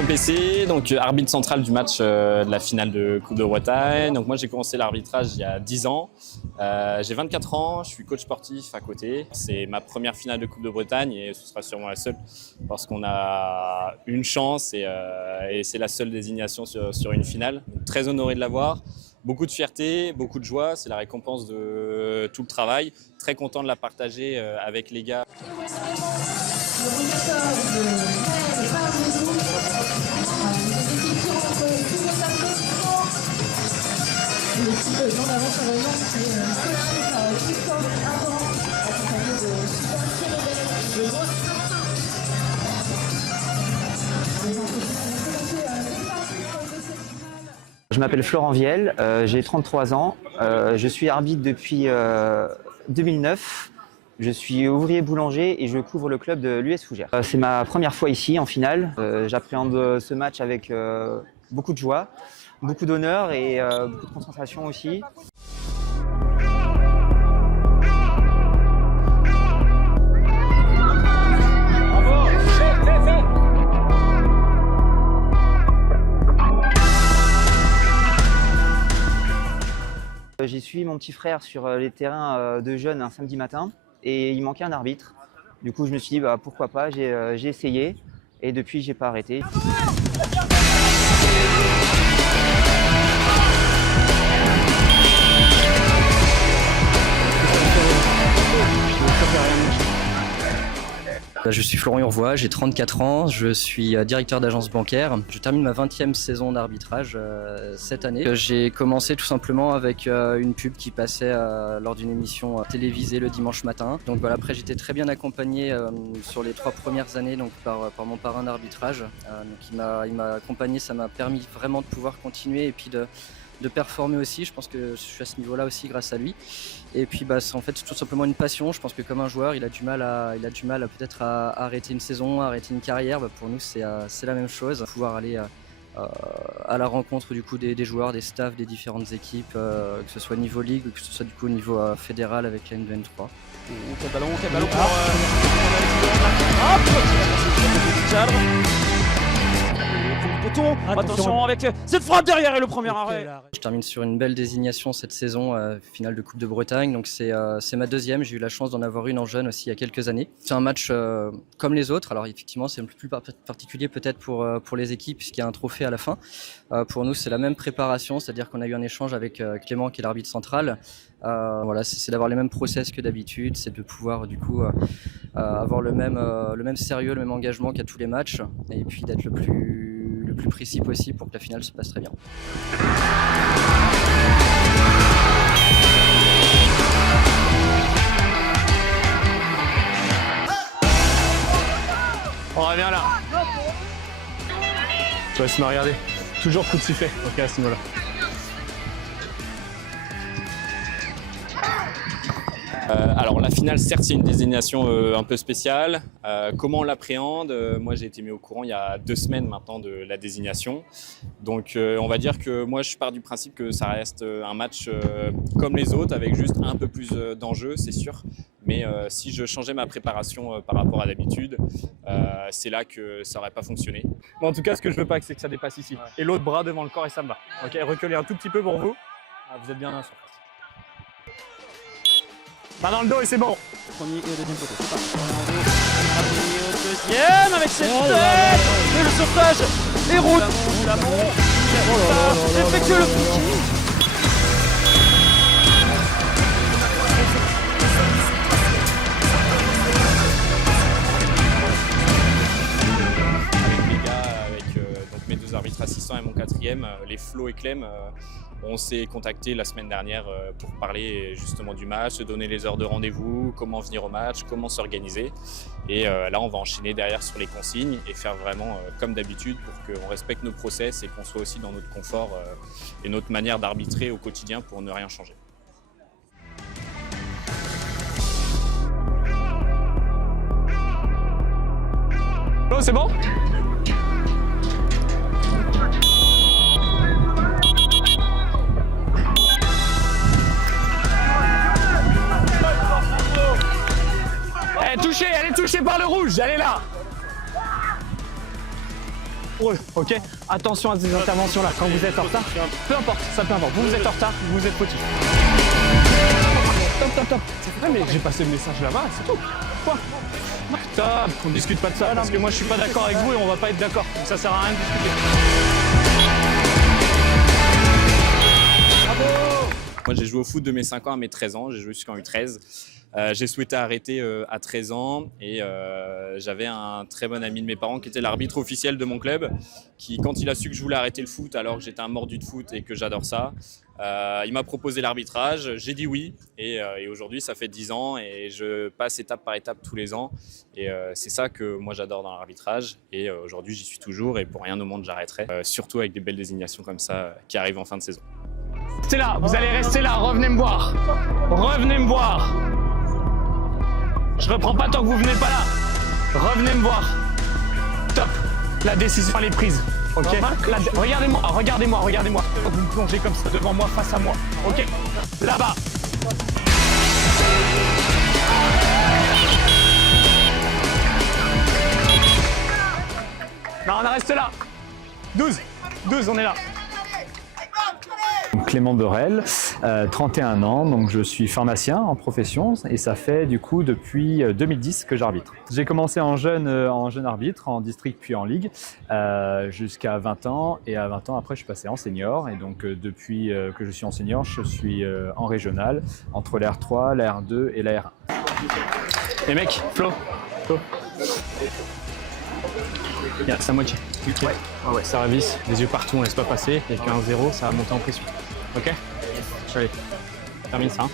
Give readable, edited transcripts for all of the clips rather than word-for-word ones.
Florent EPC, donc arbitre central du match de la finale de Coupe de Bretagne. Donc moi j'ai commencé l'arbitrage il y a 10 ans. J'ai 24 ans, je suis coach sportif à côté. C'est ma première finale de Coupe de Bretagne et ce sera sûrement la seule parce qu'on a une chance et c'est la seule désignation sur une finale. Donc, très honoré de l'avoir. Beaucoup de fierté, beaucoup de joie, c'est la récompense de tout le travail. Très content de la partager avec les gars. Je m'appelle Florent Viel, j'ai 33 ans, je suis arbitre depuis 2009. Je suis ouvrier boulanger et je couvre le club de l'US Fougères. C'est ma première fois ici en finale. J'appréhende ce match avec beaucoup de joie, beaucoup d'honneur et beaucoup de concentration aussi. J'ai suivi mon petit frère sur les terrains de jeunes un samedi matin et il manquait un arbitre. Du coup, je me suis dit pourquoi pas, j'ai essayé et depuis, j'ai pas arrêté. Je suis Florian Urvois, j'ai 34 ans, je suis directeur d'agence bancaire. Je termine ma 20e saison d'arbitrage cette année. J'ai commencé tout simplement avec une pub qui passait lors d'une émission télévisée le dimanche matin. Donc voilà, après j'étais très bien accompagné sur les 3 premières années donc par mon parrain d'arbitrage. Donc il m'a accompagné, ça m'a permis vraiment de pouvoir continuer et puis de performer aussi. Je pense que je suis à ce niveau-là aussi grâce à lui. Et puis c'est en fait tout simplement une passion. Je pense que comme un joueur, il a du mal peut-être à arrêter une saison, à arrêter une carrière. Pour nous, c'est la même chose. Pouvoir aller à la rencontre du coup des joueurs, des staffs, des différentes équipes, que ce soit niveau ligue ou que ce soit du coup au niveau fédéral avec la N23. Quel ballon pour attention avec cette frappe derrière et le premier arrêt. Je termine sur une belle désignation cette saison, finale de Coupe de Bretagne, donc c'est ma 2e, j'ai eu la chance d'en avoir une en jeune aussi il y a quelques années. C'est un match comme les autres, alors effectivement c'est un peu plus particulier peut-être pour les équipes puisqu'il y a un trophée à la fin. Pour nous c'est la même préparation, c'est-à-dire qu'on a eu un échange avec Clément qui est l'arbitre central. Voilà, c'est d'avoir les mêmes process que d'habitude, c'est de pouvoir du coup avoir le même sérieux, le même engagement qu'à tous les matchs et puis d'être le plus précis possible pour que la finale se passe très bien. On revient là. Je laisse me regarder. Toujours coup de sifflet. Ok, à ce niveau-là. Alors la finale, certes, c'est une désignation un peu spéciale. Comment on l'appréhende? Moi, j'ai été mis au courant il y a 2 semaines maintenant de la désignation. Donc on va dire que moi, je pars du principe que ça reste un match comme les autres, avec juste un peu plus d'enjeux, c'est sûr. Mais si je changeais ma préparation par rapport à d'habitude, c'est là que ça n'aurait pas fonctionné. Bon, en tout cas, ce que je veux pas, c'est que ça dépasse ici. Ouais. Et l'autre bras devant le corps et ça me va. Ok, reculez un tout petit peu pour vous. Vous êtes bien là sur place. Pas dans le dos et c'est bon. Premier et deuxième côté. Deuxième avec cette tête et le sauvetage. Et route. Effectue le footing. Avec les gars, avec donc mes 2 arbitres assistants et mon 4e, les Flo et Clem, on s'est contacté la semaine dernière pour parler justement du match, se donner les heures de rendez-vous, comment venir au match, comment s'organiser. Et là, on va enchaîner derrière sur les consignes et faire vraiment comme d'habitude pour qu'on respecte nos process et qu'on soit aussi dans notre confort et notre manière d'arbitrer au quotidien pour ne rien changer. Oh, c'est bon? Elle est touchée par le rouge, elle est là. pour eux, ok? Attention à ces interventions-là, quand vous êtes en retard, peu importe, ça peu importe. Vous êtes en retard, vous êtes fautif. Top, top, top. Ouais, mais j'ai passé le message là-bas, c'est tout. Quoi? Top, on discute pas de ça, parce que moi je suis pas d'accord avec vous et on va pas être d'accord. Donc ça sert à rien de discuter. Bravo! Moi, j'ai joué au foot de mes 5 ans à mes 13 ans. J'ai joué jusqu'en U13. J'ai souhaité arrêter à 13 ans et j'avais un très bon ami de mes parents qui était l'arbitre officiel de mon club qui, quand il a su que je voulais arrêter le foot alors que j'étais un mordu de foot et que j'adore ça, il m'a proposé l'arbitrage. J'ai dit oui et aujourd'hui, ça fait 10 ans et je passe étape par étape tous les ans. Et c'est ça que moi, j'adore dans l'arbitrage. Et aujourd'hui, j'y suis toujours et pour rien au monde, j'arrêterai. Surtout avec des belles désignations comme ça qui arrivent en fin de saison. Restez là, vous allez rester là, revenez me voir. Revenez me voir. Je reprends pas tant que vous venez pas là. Revenez me voir. Top. La décision elle est prise. Ok. Regardez-moi, regardez-moi, regardez-moi. Vous me plongez comme ça devant moi, face à moi. Ok. Là-bas. Non, on reste là. 12, on est là. Clément Borel, 31 ans, donc je suis pharmacien en profession et ça fait du coup depuis 2010 que j'arbitre. J'ai commencé en jeune arbitre, en district puis en ligue, jusqu'à 20 ans et à 20 ans après je suis passé en senior et donc depuis que je suis en senior, je suis en régional entre la R3, la R2 et la R1. Les mecs, Flo. C'est à moitié. Ouais. Ça ravisse, les yeux partout, on laisse pas passer. Il y a qu'un 0, ça va monter en pression. Ok? Allez, termine ça.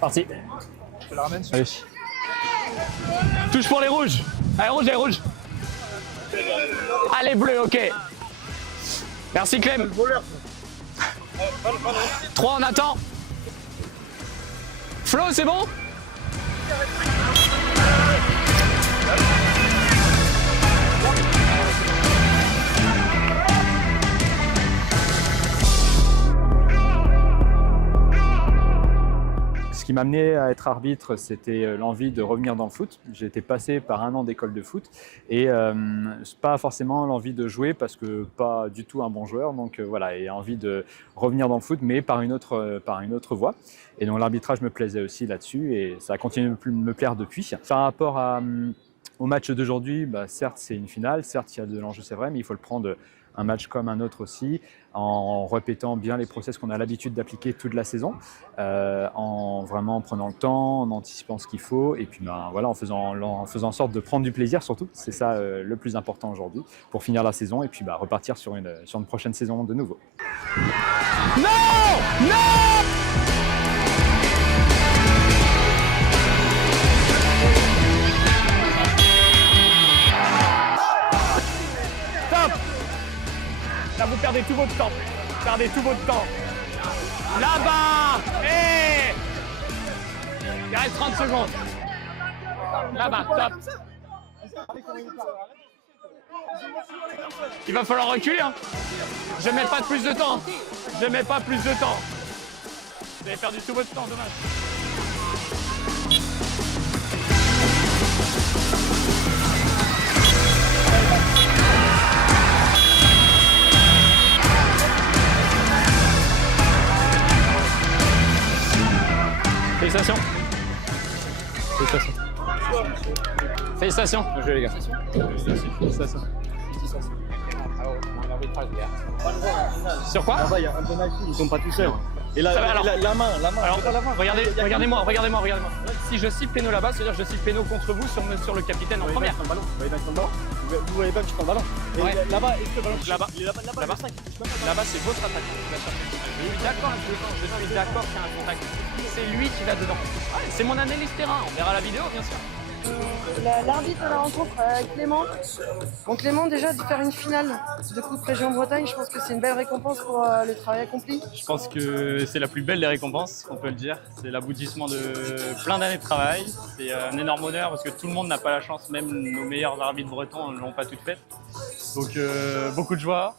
Parti. Allez. Touche pour les rouges. Allez, rouge. Allez, bleu, ok. Merci Clem. 3, on attend. Flo, c'est bon? Ce qui m'a amené à être arbitre, c'était l'envie de revenir dans le foot. J'ai été passé par un an d'école de foot et pas forcément l'envie de jouer parce que pas du tout un bon joueur. Donc voilà, et envie de revenir dans le foot, mais par une autre voie. Et donc l'arbitrage me plaisait aussi là-dessus et ça a continué de me plaire depuis. Par rapport au match d'aujourd'hui, certes c'est une finale, certes il y a de l'enjeu, c'est vrai, mais il faut le prendre un match comme un autre aussi, en répétant bien les process qu'on a l'habitude d'appliquer toute la saison, en vraiment prenant le temps, en anticipant ce qu'il faut, et puis voilà, en faisant en sorte de prendre du plaisir surtout. C'est ça le plus important aujourd'hui pour finir la saison et puis repartir sur une prochaine saison de nouveau. Non! Là, vous perdez tout votre temps. Là-bas! Hey! Il reste 30 secondes. Là-bas, top. Il va falloir reculer. Hein. Je mets pas plus de temps. Vous avez perdu tout votre temps, dommage. Félicitations. Félicitations. Bien joué les gars. Félicitations. Sur quoi? Là-bas, il y a un penalty, ils sont pas tout seuls. Et là, alors, la main. Alors, regardez-moi. Si je cible Péno là-bas, c'est-à-dire que je cible Péno contre vous sur le capitaine en première. Vous voyez pas que je prends le ballon. Et Ouais. là-bas, est-ce que le ballon Là-bas. il est là-bas, Là-bas. Là-bas, c'est votre attaque. Je suis d'accord qu'il y a un contact. C'est lui qui va dedans. Ouais, c'est mon analyse terrain. On verra la vidéo, bien sûr. L'arbitre de la rencontre Clément. Bon, Clément, déjà de faire une finale de Coupe Région Bretagne, je pense que c'est une belle récompense pour le travail accompli. Je pense que c'est la plus belle des récompenses, on peut le dire. C'est l'aboutissement de plein d'années de travail. C'est un énorme honneur parce que tout le monde n'a pas la chance, même nos meilleurs arbitres bretons ne l'ont pas toutes faites. Donc beaucoup de joie.